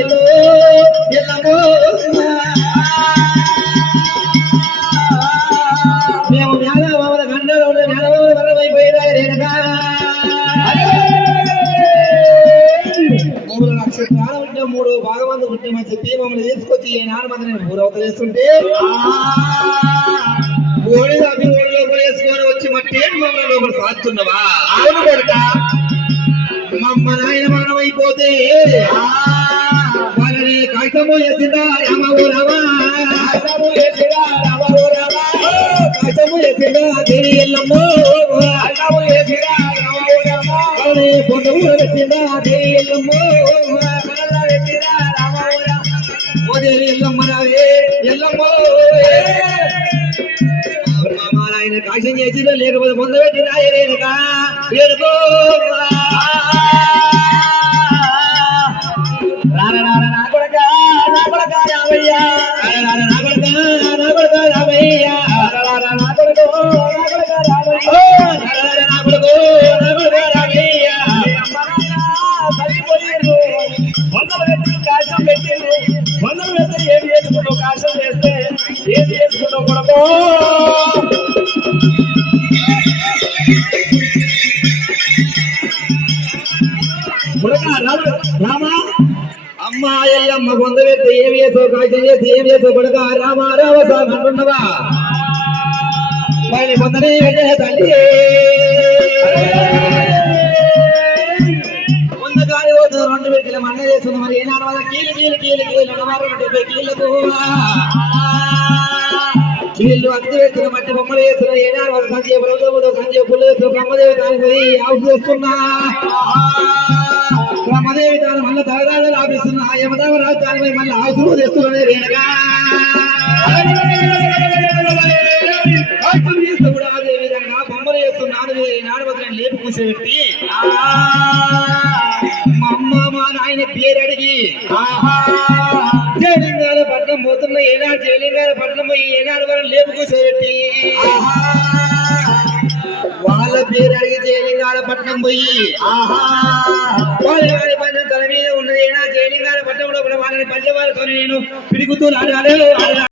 Yellow మేము గండలో ఉన్న మూడు ప్రాణం ఉంటే మూడు భాగమంది ఉంటే చెప్పి మమ్మల్ని తీసుకొచ్చి ఈ నాన్నమంది నేను ఊరవత చేస్తుంటే ఓడి వేసుకొని వచ్చి మట్టి మమ్మల్ని లోపల సాగుతున్నవా అవును మమ్మ నాయన మరణమైపోతే వాళ్ళని కాగితము ఎత్తిందా రామ ఓ రామ కాగితము ఎత్తిందా రామ ఓ రామ కాగితము ఎత్తిందా దేవి ఎల్లమ్మో కాగితము ఎత్తిందా రామ ఓ రామ వాళ్ళని కొండము ఎత్తిందా దేవి ఎల్లమ్మో కొండము ఎత్తిందా రామ ఓ రామ ఓ దేవి ఎల్లమ్మ రావే ఎల్లమ్మో మా ఆయన కాశం చేసిందో లేకపోతే ముందు పెట్టి రాయలేదుగా ఏడుకో ఏది చేసుకుంటావు కొడకో కొడకా రామ. అమ్మ ఎల్లమ్మ కొంద ఏం చేసో కాచం చేసి ఏం చేసో కొడుక రామారావ సాగు అంటున్నవా వాడిని పొందనే తల్లి. వంద పోతుంది రెండు వెకిల మన్న చేస్తుంది. మరి ఏనాడు వల్ల కీలు కీలు కీలు కీలు డెబ్బై కీళ్ళకు మట్టి బొమ్మలు వేసిన ఏనాడు వల్ల సంజయ్ ప్రభుత్వం సంజయ్ పుల్లు వేసిన బ్రహ్మదేవి దానికి పోయి చేస్తున్నా. బ్రహ్మదేవి మళ్ళీ తలదాలు ఆపిస్తున్నా యమదేవ మళ్ళీ రేణగా. కూడా అదే విధంగా బొమ్మలు లేపు కూర్చోబెట్టి. మా అమ్మ మా నాయన పేరు అడిగి జయలింగాల పట్నం పోతున్న ఏనాడు జయలింగాల పట్నం పోయి ఏనాడు లేపు కూర్చోబెట్టి. వాళ్ళ పేరు అడిగి జయలింగాల పట్నం పోయి వాళ్ళ వారి పట్నం తల మీద ఉన్నది ఏనా జయలింగాల పట్నంలో వాళ్ళని పల్లె వాళ్ళతో నేను పిడుగుతూ